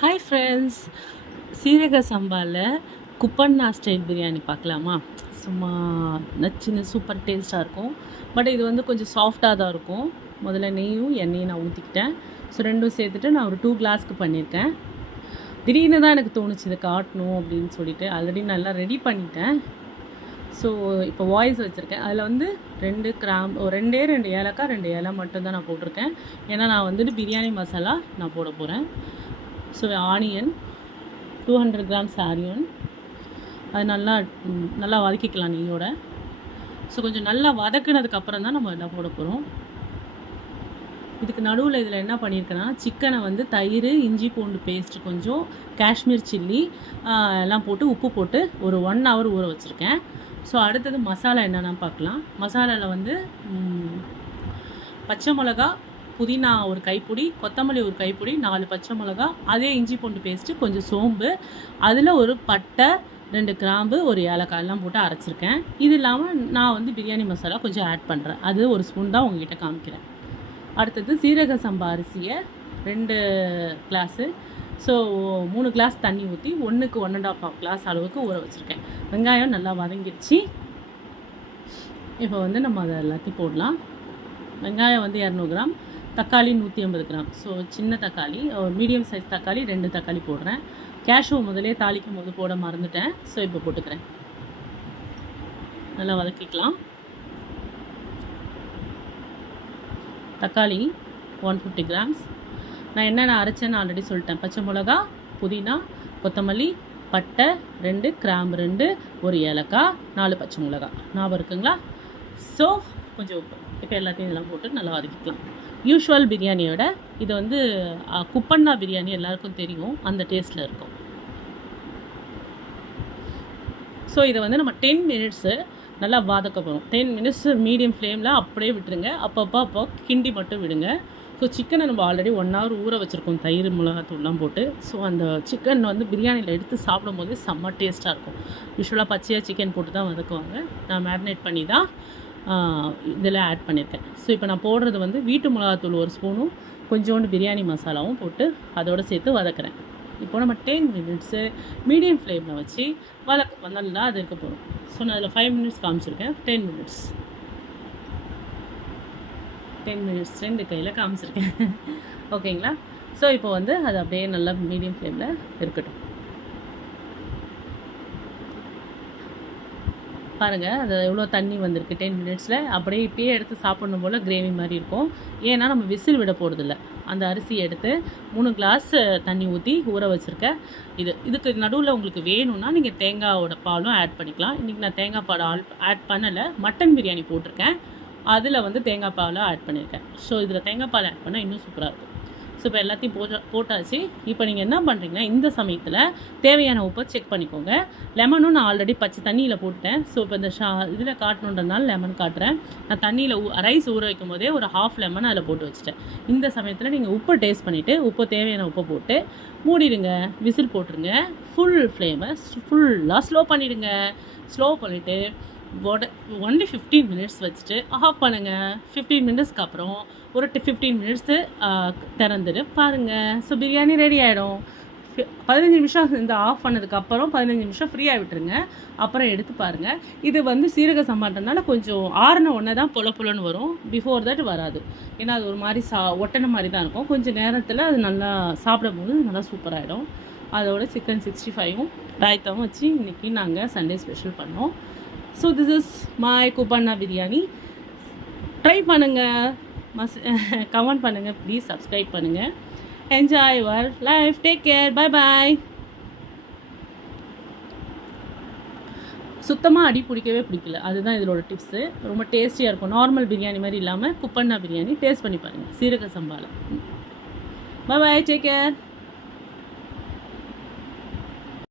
Hi friends, சீரக சம்பாவில் Kuppanna style biryani பார்க்கலாமா? சும்மா நச்சுன்னு சூப்பர் டேஸ்ட்டாக இருக்கும். பட் இது வந்து கொஞ்சம் சாஃப்டாக தான் இருக்கும். முதல்ல நெய்யும் எண்ணெயும் நான் ஊற்றிக்கிட்டேன். ஸோ ரெண்டும் சேர்த்துட்டு நான் ஒரு 2 கிளாஸ்க்கு பண்ணியிருக்கேன். திடீர்னு தான் எனக்கு தோணுச்சு இதை காட்டணும் அப்படின்னு சொல்லிட்டு. ஆல்ரெடி நல்லா ரெடி பண்ணிட்டேன். ஸோ இப்போ வாய்ஸ் வச்சுருக்கேன். அதில் வந்து 2 கிராம்பு, ரெண்டே 2 ஏலக்காய், 2 இலை மட்டும்தான் நான் போட்டிருக்கேன். ஏன்னா நான் வந்துட்டு பிரியாணி மசாலா நான் போட போகிறேன். ஸோ ஆனியன் 200 கிராம்ஸ் ஆனியன், அது நல்லா வதக்கிக்கலாம் நெய்யோட. ஸோ கொஞ்சம் நல்லா வதக்குனதுக்கப்புறம் தான் நம்ம என்ன போட போகிறோம். இதுக்கு நடுவில் இதில் என்ன பண்ணியிருக்கேன்னா, சிக்கனை வந்து தயிர், இஞ்சி பூண்டு பேஸ்ட்டு, கொஞ்சம் காஷ்மீர் சில்லி எல்லாம் போட்டு உப்பு போட்டு ஒரு 1 ஹவர் ஊற வச்சுருக்கேன். ஸோ அடுத்தது மசாலா என்னென்னா பார்க்கலாம். மசாலாவில் வந்து பச்சை மிளகா, புதினா ஒரு கைப்பிடி, கொத்தமல்லி ஒரு கைப்பிடி, 4 பச்சை மிளகா, அதே இஞ்சி பூண்டு பேஸ்ட்டு, கொஞ்சம் சோம்பு, அதில் ஒரு பட்டை, 2 கிராம்பு, ஒரு ஏலக்காய் எல்லாம் போட்டு அரைச்சிருக்கேன். இது இல்லாமல் நான் வந்து பிரியாணி மசாலா கொஞ்சம் ஆட் பண்ணுறேன். அது ஒரு ஸ்பூன் தான் உங்ககிட்ட காமிக்கிறேன். அடுத்தது சீரக சம்பா அரிசியை 2 கிளாஸு, ஸோ 3 கிளாஸ் தண்ணி ஊற்றி 1க்கு 1 1/2 கிளாஸ் அளவுக்கு ஊற வச்சுருக்கேன். வெங்காயம் நல்லா வதங்கிடுச்சு. இப்போ வந்து நம்ம அதை எல்லாத்தையும் போடலாம். வெங்காயம் வந்து 200 கிராம், தக்காளி 150 கிராம். ஸோ சின்ன தக்காளி, ஒரு மீடியம் சைஸ் தக்காளி 2 தக்காளி போடுறேன். கேஷ்யூ முதலே தாளிக்கும் போது போட மறந்துட்டேன். ஸோ இப்போ போட்டுக்கிறேன். நல்லா வதக்கிக்கலாம். தக்காளி 150 கிராம்ஸ். நான் என்னென்ன அரைச்சேன்னு ஆல்ரெடி சொல்லிட்டேன். பச்சை மிளகா, புதினா, கொத்தமல்லி, பட்டை 2, கிராம்பு 2, ஒரு ஏலக்காய், 4 பச்சை மிளகா. ஞாபகம் இருக்குங்களா? ஸோ கொஞ்சம் உப்பு. இப்போ எல்லாத்தையும் இதெல்லாம் போட்டு நல்லா வதக்கிக்கலாம். யூஷுவல் பிரியாணியோட இது வந்து குப்பண்ணா பிரியாணி எல்லாருக்கும் தெரியும், அந்த டேஸ்ட்டில் இருக்கும். ஸோ இதை வந்து நம்ம 10 மினிட்ஸு நல்லா வதக்க போகிறோம். 10 மினிட்ஸ் மீடியம் ஃப்ளேமில் அப்படியே விட்டுருங்க. அப்போ கிண்டி மட்டும் விடுங்க. ஸோ சிக்கனை நம்ம ஆல்ரெடி 1 ஹவர் ஊற வச்சுருக்கோம், தயிர் மிளகாத்தூள்லாம் போட்டு. ஸோ அந்த சிக்கன் வந்து பிரியாணியில் எடுத்து சாப்பிடும் போது செம்ம டேஸ்ட்டாக இருக்கும். யூஸ்வலாக பச்சையாக சிக்கன் போட்டு தான் வதக்குவாங்க. நான் மேரினேட் பண்ணி தான் இதில் ஆட் பண்ணியிருக்கேன். ஸோ இப்போ நான் போடுறது வந்து வீட்டு மிளகாத்தூள் 1 ஸ்பூனும் கொஞ்சோண்டு பிரியாணி மசாலாவும் போட்டு அதோடு சேர்த்து வதக்குறேன். இப்போ நம்ம 10 மினிட்ஸு மீடியம் ஃப்ளேமில் வச்சு நல்லா அது இருக்க போகிறோம். ஸோ நான் அதில் 5 மினிட்ஸ் காமிச்சிருக்கேன். 10 மினிட்ஸ் 2 கையில் காமிச்சிருக்கேன். ஓகேங்களா? ஸோ இப்போ வந்து அது அப்படியே நல்லா மீடியம் ஃப்ளேமில் இருக்கட்டும். பாருங்கள், அது எவ்வளோ தண்ணி வந்திருக்கு 10 மினிட்ஸில். அப்படியே இப்பயே எடுத்து சாப்பிடணும் போல் கிரேவி மாதிரி இருக்கும். ஏன்னா நம்ம விசில் விட போகிறதில்ல. அந்த அரிசியை எடுத்து 3 கிளாஸ் தண்ணி ஊற்றி ஊற வச்சுருக்கேன். இதுக்கு நடுவில் உங்களுக்கு வேணும்னா நீங்கள் தேங்காயோட பாலும் ஆட் பண்ணிக்கலாம். இன்றைக்கி நான் தேங்காய் பால் ஆட் பண்ணலை. மட்டன் பிரியாணி போட்டிருக்கேன், அதில் வந்து தேங்காய் பாலை ஆட் பண்ணியிருக்கேன். ஸோ இதில் தேங்காய் பால் ஆட் பண்ணால் இன்னும் சூப்பராக இருக்கும். ஸோ இப்போ எல்லாத்தையும் போட்டாச்சு. இப்போ நீங்கள் என்ன பண்ணுறீங்கன்னா, இந்த சமயத்தில் தேவையான உப்பை செக் பண்ணிக்கோங்க. லெமனும் நான் ஆல்ரெடி பச்சை தண்ணியில் போட்டேன். ஸோ இப்போ இந்த இதில் காட்டணுன்றதுனால லெமன் காட்டுறேன். நான் தண்ணியில் ரைஸ் ஊற வைக்கும் போதே ஒரு 1/2 லெமன் அதில் போட்டு வச்சுட்டேன். இந்த சமயத்தில் நீங்கள் உப்பை டேஸ்ட் பண்ணிவிட்டு தேவையான உப்பை போட்டு மூடிடுங்க. விசில் போட்டுருங்க. ஃபுல் ஃப்ளேமை ஃபுல்லாக ஸ்லோ பண்ணிவிடுங்க. ஸ்லோ பண்ணிவிட்டு ஒன்லி 15 மினிட்ஸ் வச்சுட்டு ஆஃப் பண்ணுங்கள். 15 மினிட்ஸ்க்கு அப்புறம் ஒரு 15 மினிட்ஸு திறந்துட்டு பாருங்கள். ஸோ பிரியாணி ரெடி ஆகிடும். 15 நிமிஷம் இந்த ஆஃப் பண்ணதுக்கப்புறம் 15 நிமிஷம் ஃப்ரீயாக விட்டுருங்க. அப்புறம் எடுத்து பாருங்கள். இது வந்து சீரக சம்பான்றனால கொஞ்சம் ஆறின உடனே தான் பொலன்னு வரும். பிஃபோர் தட் வராது. ஏன்னா அது ஒரு மாதிரி ஒட்டனை மாதிரி தான் இருக்கும். கொஞ்சம் நேரத்தில் அது நல்லா சாப்பிடும்போது நல்லா சூப்பராகிடும். அதோட சிக்கன் 65ம் ராய்த்தாவும் வச்சு இன்றைக்கி நாங்கள் சண்டே ஸ்பெஷல் பண்ணோம். So this is my Kuppanna biryani. Try பண்ணுங்கள், கமெண்ட் பண்ணுங்கள், ப்ளீஸ் சப்ஸ்கிரைப் பண்ணுங்கள். Enjoy your life. Take care. Bye bye. சுத்தமாக அடி பிடிக்கவே பிடிக்கல, அதுதான் இதோட டிப்ஸு. ரொம்ப டேஸ்டியாக இருக்கும். நார்மல் பிரியாணி மாதிரி இல்லாமல் குப்பண்ணா பிரியாணி டேஸ்ட் பண்ணி பாருங்கள், சீரக சம்பாவில். Bye bye. Take care.